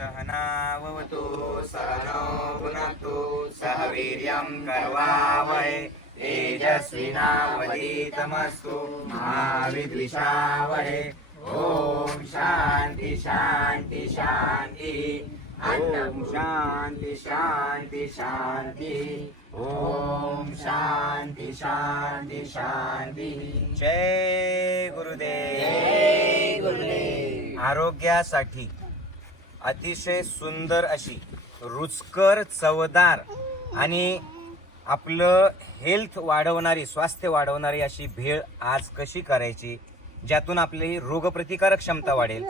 सहनावतु सहनौ भुनक्तु सह वीर्यं कर्वावहै तेजस्विनावधीतमस्तु महाविद्विषावहै ॐ शान्ति शान्ति शान्ति। ॐ शान्ति शान्ति शान्ति। ॐ शान्ति शान्ति शान्ति। जय गुरुदेव। आरोग्यासाठी। अतिशय सुंदर अशी रुचकर चवदार आणि आपलं हेल्थ वाढवणारी स्वास्थ्य वाढवणारी अशी भेळ आज कशी करायची? ज्यातून आपली रोगप्रतिकारक क्षमता वाढेल.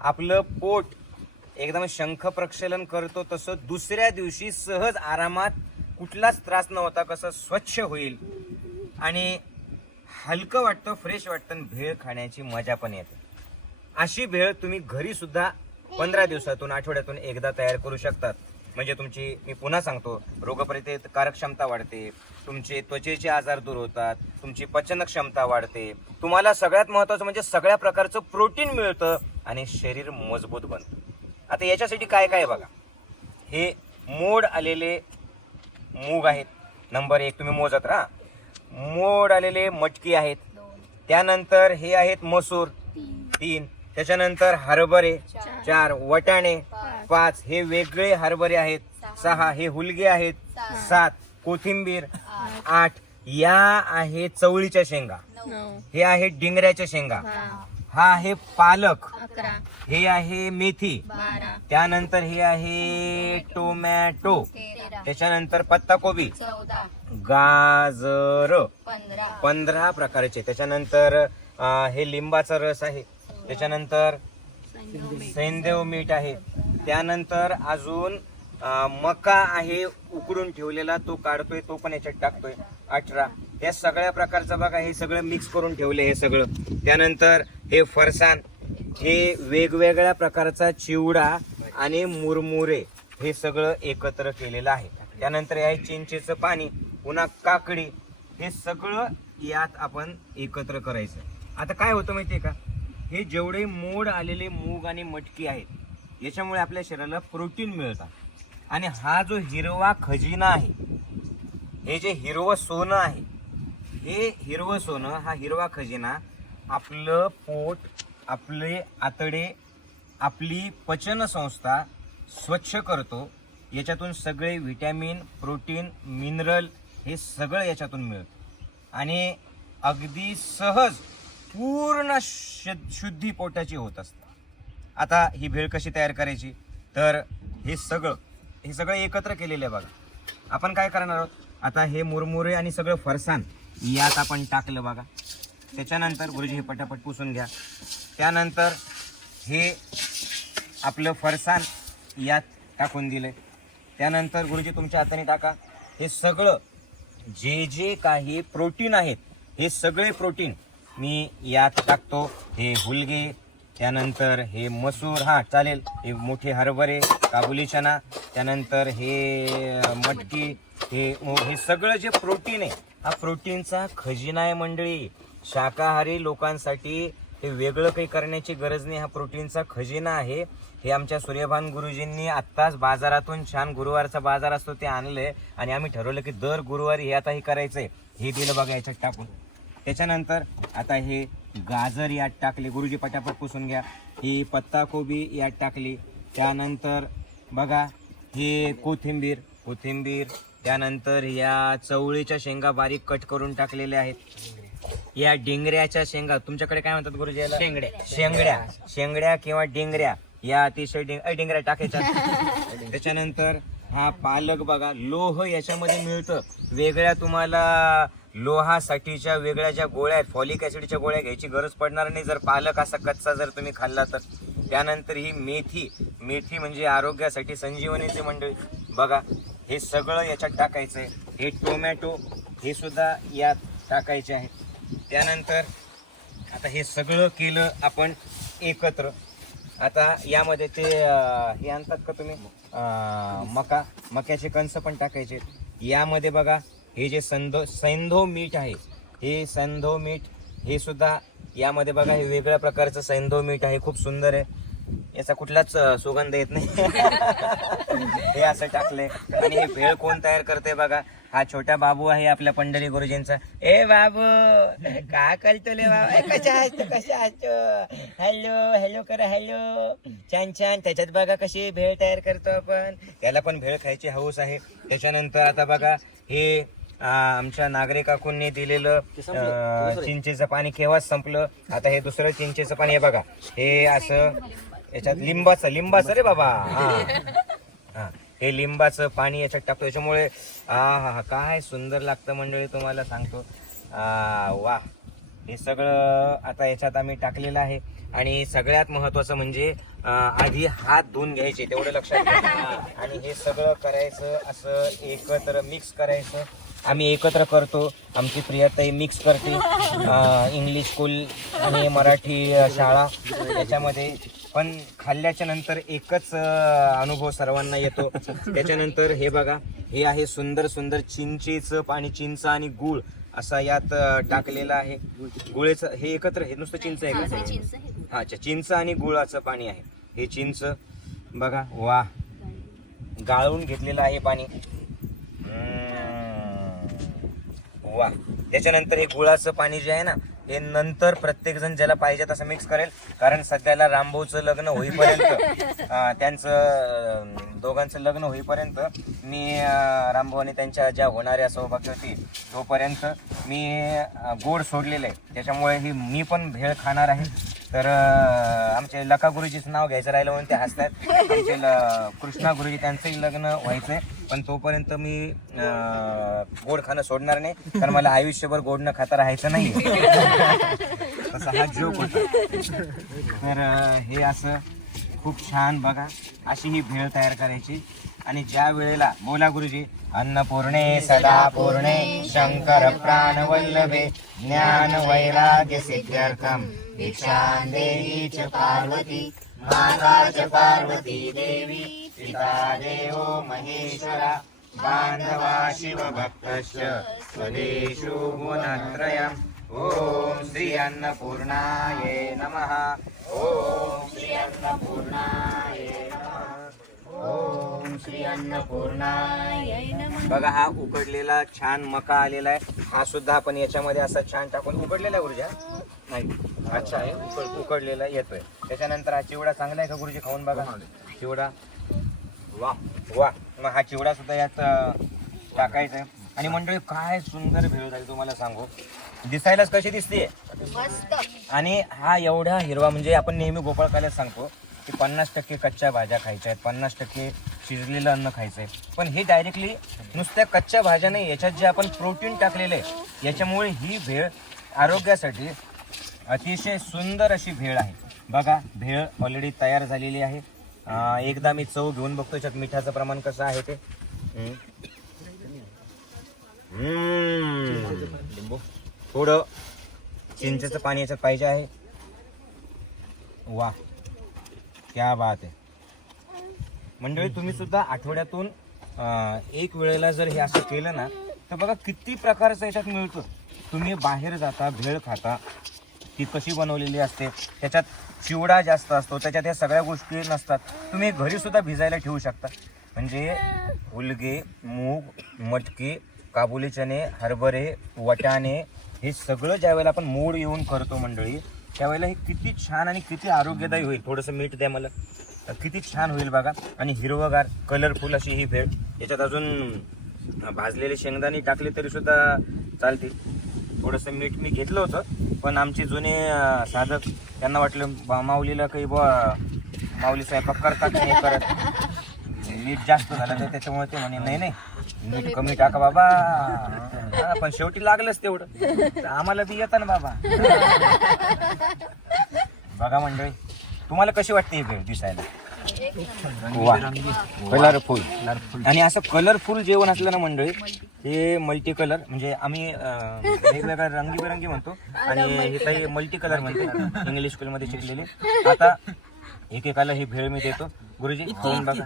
आपलं पोट एकदम शंख प्रक्षलन करतो तसं दुसऱ्या दिवशी सहज आरामात कुठलाच त्रास न होता कसं स्वच्छ होईल. आणि हलकं वाटतं फ्रेश वाटतं आणि भेळ खाण्याची मजा पण येते. अशी भेळ तुम्ही घरीसुद्धा पंधरा दिवसातून आठवड्यातून एकदा तयार करू शकतात. म्हणजे तुमची मी पुन्हा सांगतो रोगप्रतिकारक क्षमता वाढते तुमचे त्वचेचे आजार दूर होतात तुमची पचन क्षमता वाढते. तुम्हाला सगळ्यात महत्वाचं म्हणजे सगळ्या प्रकारचं प्रोटीन मिळतं आणि शरीर मजबूत बनतं. आता याच्यासाठी काय काय बघा? हे मोड आलेले मूग आहेत. नंबर एक तुम्ही मोजत राहा. मोड आलेले मटकी आहेत. त्यानंतर हे आहेत मसूर. तीन. त्याच्यानंतर हरभरे चार. वटाणे पाच. हे वेगळे हरभरे आहेत. सहा. हे हुलगे आहेत. सात. कोथिंबीर. आठ. या आहे चवळीच्या शेंगा. हे आहे डिंगऱ्याच्या शेंगा. हा. आहे पालक. हे आहे मेथी. त्यानंतर हे आहे टोमॅटो. तेरा. त्याच्यानंतर पत्ताकोबी. गाजर. पंधरा. प्रकारचे. त्याच्यानंतर हे लिंबाचा रस आहे. त्याच्यानंतर सैंदेव मीठ. आहे. त्यानंतर अजून मका आहे उकडून ठेवलेला तो काढतोय तो पण याच्यात टाकतोय. अठरा. या सगळ्या प्रकारचं बघा हे सगळं मिक्स करून ठेवले हे सगळं. त्यानंतर हे फरसाण हे वेगवेगळ्या प्रकारचा चिवडा आणि मुरमुरे हे सगळं एकत्र केलेलं आहे. त्यानंतर आहे चिंचेचं पाणी पुन्हा काकडी हे सगळं यात आपण एकत्र करायचं. आता काय होतं माहितीये का? हे जेवढे मोड आलेले मूग आणि मटकी आहेत याच्यामुळे आपल्या शरीराला प्रोटीन मिळतात. आणि हा जो हिरवा खजिना आहे हे जे हिरवं सोनं आहे हे हिरवं सोनं हा हिरवा खजिना आपलं पोट आपले आतडे आपली पचन संस्था स्वच्छ करतो. याच्यातून सगळे व्हिटॅमिन प्रोटीन मिनरल हे सगळं याच्यातून मिळतं. आणि अगदी सहज पूर्ण शुद्धी पोटाची होत असते. आता ही भेळ कशी तयार करायची? तर हे सगळं हे सगळं एकत्र केलेलं आहे बघा. आपण काय करणार आहोत? आता हे मुरमुरे आणि सगळं फरसाण यात आपण टाकलं बघा. त्याच्यानंतर गुरुजी हे पटापट पुसून घ्या. त्यानंतर हे आपलं फरसाण यात टाकून दिलं त्यानंतर गुरुजी तुमच्या हाताने टाका. हे सगळं जे जे काही प्रोटीन आहेत हे सगळे प्रोटीन मी यात टाकतो हे हुलगे त्यानंतर हे मसूर. हां चालेल. हे मोठे हरभरे काबुली चना त्यानंतर हे मटकी हे हे सगळं जे प्रोटीन आहे हा प्रोटीनचा खजिना आहे मंडळी. शाकाहारी लोकांसाठी हे वेगळं काही करण्याची गरज नाही. हा प्रोटीनचा खजिना आहे. हे आमच्या सूर्यभान गुरुजींनी आत्ताच बाजारातून छान गुरुवारचा बाजार असतो ते आणलं आहे आणि आम्ही ठरवलं की दर गुरुवारी हे आता हे करायचंय. हे दिलं बघा याच्यात टाकून. त्याच्यानंतर आता हे गाजर यात टाकले. गुरुजी पटापट पुसून घ्या. ही पत्ताकोबी यात टाकली. त्यानंतर बघा हे कोथिंबीर. कोथिंबीर त्यानंतर या चवळीच्या शेंगा बारीक कट करून टाकलेल्या आहेत. या डिंगऱ्याच्या शेंगा. तुमच्याकडे काय म्हणतात गुरुजी? शेंगड्या. शेंगड्या. शेंगड्या किंवा डिंगऱ्या. या अतिशय डिंग डिंगऱ्या टाकायच्या. त्याच्यानंतर हा पालक बघा लोह याच्यामध्ये मिळतं. वेगळ्या तुम्हाला लोहासाठीच्या वेगळ्या ज्या गोळ्या आहेत फॉलिक ॲसिडच्या गोळ्या घ्यायची गरज पडणार नाही. जर पालक असा कच्चा जर तुम्ही खाल्ला तर. त्यानंतर ही मेथी. मेथी म्हणजे आरोग्यासाठी संजीवनीचे मंडळी. बघा हे सगळं याच्यात टाकायचं आहे हे टोमॅटो हे सुद्धा यात टाकायचे आहे. त्यानंतर आता हे सगळं केलं आपण एकत्र. आता यामध्ये ते हे आणतात का तुम्ही? मका. मक्याचे कणसं पण टाकायचे. यामध्ये बघा हे जे संधो सैंधो मीठ आहे हे सैंधो मीठ हे सुद्धा यामध्ये बघा हे वेगळ्या प्रकारचं सैंधो मीठ आहे खूप सुंदर आहे. याचा कुठलाच सुगंध येत नाही. हे असं टाकले आणि हे भेळ कोण तयार करते बघा? हा छोटा बाबू आहे आपल्या पंढरी गुरुजींचा. ए बाबू का करतो ले बाबा कशा असतो कशा असतो हॅलो हॅलो कर हॅलो. छान छान. त्याच्यात बघा कशी भेळ तयार करतो आपण. त्याला पण भेळ खायची हौस आहे. त्याच्यानंतर आता बघा हे आमच्या नागरिक काकूंनी दिलेलं अ, चिंचेचं पाणी केव्हाच संपलं? आता हे दुसरं चिंचेचं पाणी आहे बघा. हे असं याच्यात लिंबाचं लिंबाचं रे बाबा. हा. हा. हे लिंबाचं पाणी याच्यात टाकतो. याच्यामुळे आ हा हा. काय सुंदर लागतं मंडळी तुम्हाला सांगतो. आ वा. हे सगळं आता याच्यात आम्ही टाकलेलं आहे. आणि सगळ्यात महत्वाचं म्हणजे आ, आधी हात धुवून घ्यायचे. तेवढं लक्षात घ्या. आणि हे सगळं करायचं असं एकत्र मिक्स करायचं. आम्ही एकत्र करतो. आमची प्रियाताई मिक्स करते. इंग्लिश स्कूल आणि मराठी शाळा याच्यामध्ये. पण खाल्ल्याच्या नंतर एकच अनुभव सर्वांना येतो. त्याच्यानंतर हे बघा हे आहे सुंदर सुंदर चिंचेचं पाणी चिंच आणि गुळ असा यात टाकलेलं आहे. गुळेचं हे एकत्र हे नुसतं चिंच आहे का? अच्छा चिंच आणि गुळाचं पाणी आहे. हे चिंच बघा वा गाळून घेतलेलं आहे पाणी. वा त्याच्यानंतर हे गुळाचं पाणी जे आहे ना हे नंतर प्रत्येक जण ज्याला पाहिजे तसं मिक्स करेल. कारण सध्याला रामभाऊचं लग्न होईपर्यंत त्यांचं दोघांचं लग्न होईपर्यंत मी अं, रामभाऊ आणि त्यांच्या ज्या होणाऱ्या सौभाग्यवती तोपर्यंत मी गोड सोडलेलं आहे. त्याच्यामुळे ही मी पण भेळ खाणार आहे. तर अं, आमचे लका गुरुजीचं नाव घ्यायचं राहिलं म्हणून ते हसतात. आमचे ल- कृष्णा गुरुजी त्यांचंही लग्न व्हायचंय. पण तोपर्यंत मी अं, गोड खाणं सोडणार नाही. कारण मला आयुष्यभर गोड न खाता राहायचं नाही तसा हा जोक होता. तर अं, हे असं खूप छान बघा. अशी ही भेळ तयार करायची. आणि ज्या वेळेला बोला गुरुजी अन्नपूर्णे सदा पूर्णे शंकर प्राणवल्लभे ज्ञान वैराग्य सिद्ध्यर्थम दीक्षां च पार्वती माता च पार्वती देवी पिता देवो महेश्वरा बांधवा शिवभक्तश्च स्वदेशो गुणत्रयम्। ॐ श्री अन्नपूर्णाय नमः। ॐ श्री अन्नपूर्णाय नमः। ॐ श्री अन्नपूर्णाय बघा हा उकडलेला छान मका आलेला आहे. हा सुद्धा आपण याच्यामध्ये असा छान टाकून उकडलेला आहे गुरुजी हा? नाही. अच्छा आहे उकड उकडलेला येतोय. त्याच्यानंतर हा चिवडा चांगला आहे का गुरुजी खाऊन बघा? चिवडा. वा वा. मग हा चिवडा सुद्धा यात अं, टाकायचा आहे. आणि मंडळी काय सुंदर भेळ झाली तुम्हाला सांगू. दिसायलाच कशी दिसते मस्त. आणि हा एवढा हिरवा म्हणजे आपण नेहमी गोपाळकाला सांगतो की पन्नास टक्के कच्च्या भाज्या खायच्या आहेत. पन्नास टक्के शिजलेलं अन्न खायचं आहे पण हे डायरेक्टली नुसत्या कच्च्या भाज्या नाही याच्यात जे आपण प्रोटीन टाकलेलं आहे याच्यामुळे ही भेळ आरोग्यासाठी अतिशय सुंदर अशी भेळ आहे. बघा भेळ ऑलरेडी तयार झालेली आहे. एकदा मी चव घेऊन बघतो याच्यात मिठाचं प्रमाण कसं आहे ते. हम्म. थोडं चिंचेचं पाणी याच्यात पाहिजे आहे. वा क्या बात आहे. मंडळी तुम्ही सुद्धा आठवड्यातून अं, एक वेळेला जर हे असं केलं ना तर बघा किती प्रकारचं याच्यात मिळतं. तुम्ही बाहेर जाता भेळ खाता ती कशी बनवलेली असते त्याच्यात चिवडा जास्त असतो त्याच्यात या सगळ्या गोष्टी नसतात. तुम्ही घरी सुद्धा भिजायला ठेवू शकता. म्हणजे हुलगे मूग मटके काबुली चणे हरभरे वटाणे हे सगळं ज्यावेळेला आपण मूड येऊन करतो मंडळी त्यावेळेला हे किती छान आणि किती आरोग्यदायी होईल. थोडंसं मीठ द्या मला. किती छान होईल बघा. आणि हिरवगार कलरफुल अशी ही भेळ. याच्यात अजून भाजलेले शेंगदाणे टाकले तरी सुद्धा चालतील. थोडंसं मीठ मी घेतलं होतं पण आमचे जुने साधक त्यांना वाटलं माऊलीला काही बा माऊली स्वयंपाक करतात नाही करत. मीठ जास्त झालं तर त्याच्यामुळे ते म्हणे नाही नाही मीठ कमी टाका बाबा. हा, पण शेवटी लागलंच तेवढं. तर आम्हाला बी येतं ना बाबा. बघा मंडळी तुम्हाला कशी वाटते ही भेळ दिसायला? वा. कलरफुल आणि असं कलरफुल जेवण असलं ना मंडळी हे मल्टी कलर म्हणजे आम्ही अं, वेगवेगळ्या रंगीबेरंगी म्हणतो आणि हे काही मल्टी कलर म्हणतो इंग्लिश स्कूलमध्ये शिकलेले. आता एकेकाला ही भेळ मी देतो. गुरुजी खाऊन बघा.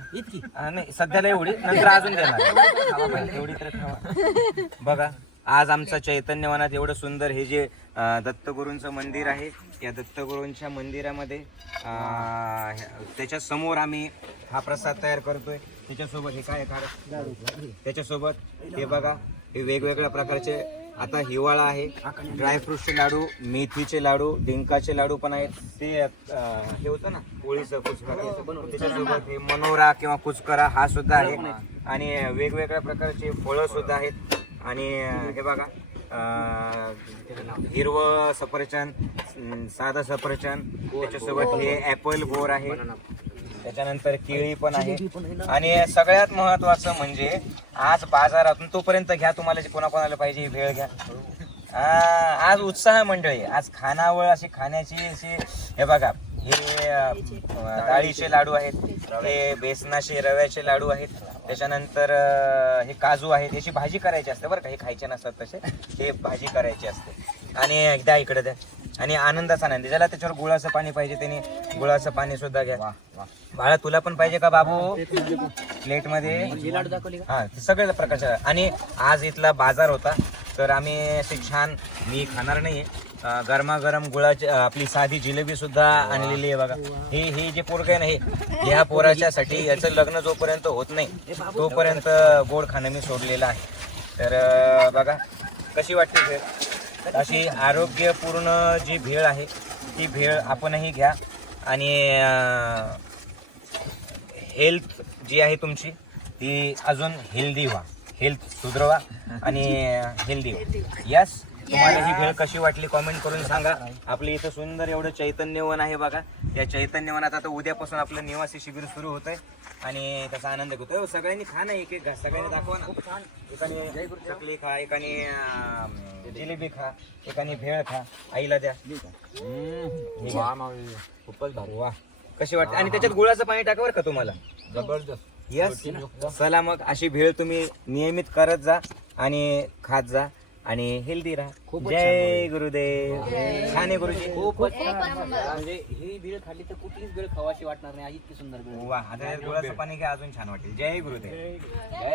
नाही सध्याला एवढी नंतर अजून देणार. खावा पहिले, एवढी तर खावा. बघा आज आमचं चैतन्यवनात एवढं सुंदर हे जे अं, दत्तगुरूंचं मंदिर आहे या दत्तगुरूंच्या मंदिरामध्ये त्याच्यासमोर आम्ही हा प्रसाद तयार करतोय. त्याच्यासोबत हे काय आहे त्याच्यासोबत हे बघा हे वेगवेगळ्या प्रकारचे आता हिवाळा आहे. ड्रायफ्रूटचे लाडू मेथीचे लाडू डिंकाचे लाडू पण आहेत. ते हे होतं ना पोळीचं कुचकरा त्याच्यासोबत हे मनोरा किंवा कुचकरा हा सुद्धा आहे. आणि वेगवेगळ्या प्रकारचे फळं सुद्धा आहेत. आणि हे बघा हिरवं सफरचंद साधं सफरचंद. त्याच्यासोबत हे ऍपल बोर आहे. त्याच्यानंतर केळी पण आहे. आणि सगळ्यात महत्वाचं म्हणजे आज बाजारातून तोपर्यंत घ्या तुम्हाला जे कोणाकोणाला पाहिजे ही भेळ घ्या. आ, आज उत्साह मंडळी आज खानावळ अशी खाण्याची अशी हे बघा हे डाळीचे लाडू आहेत. हे बेसनाचे रव्याचे लाडू आहेत. त्याच्यानंतर अं, हे काजू आहेत. याची भाजी करायची असते बरं का. हे खायचे नसतात तसे. हे भाजी करायची असते. आणि द्या इकडे द्या. आणि आनंदाचा आनंद. ज्याला त्याच्यावर गुळाचं पाणी पाहिजे त्याने गुळाचं पाणी सुद्धा घ्या. बाळा तुला पण पाहिजे का बाबू? प्लेटमध्ये हा ते सगळ्या प्रकारच्या. आणि आज इथला बाजार होता. तर आम्ही असे छान मी खाणार नाही गरमागरम गुळाची आपली साधी जिलेबी सुद्धा आणलेली आहे बघा. हे हे जे पोरग आहे ना हे ह्या पोराच्यासाठी याचं लग्न जोपर्यंत होत नाही तोपर्यंत गोड खाणं मी सोडलेलं आहे. तर बघा कशी वाटते भेळ? अशी आरोग्यपूर्ण जी भेळ आहे ती भेळ आपणही घ्या. आणि हेल्थ जी आहे तुमची ती अजून हेल्दी व्हा. हेल्थ सुधरवा आणि हेल्दी हो. यस तुम्हाला ही भेळ कशी वाटली कॉमेंट करून सांगा. आपलं इथं सुंदर एवढं चैतन्यवन आहे बघा. या चैतन्यवनात आता उद्यापासून आपलं निवासी शिबिर सुरू होत आहे आणि त्याचा आनंद घेतो हो, सगळ्यांनी खा ना एक एक घास. सगळ्यांनी दाखवा ना. खूप छान एकाने चकली खा एकाने जिलेबी खा एकाने भेळ खा. आईला द्या. खूपच भारी. वा. कशी वाटते आणि त्याच्यात गुळाचं पाणी टाका बरं का तुम्हाला? जबरदस्त. यस चला मग अशी भेळ तुम्ही नियमित करत जा आणि खात जा आणि हेल्दी राहा. जय गुरुदेव. छान आहे गुरुजी. म्हणजे ही भेळ खाल्ली तर कुठलीच भेळ खावाशी वाटणार नाही. इतकी सुंदर भेळ. वा आता गुळाचं पाणी घ्या अजून छान वाटेल. जय गुरुदेव.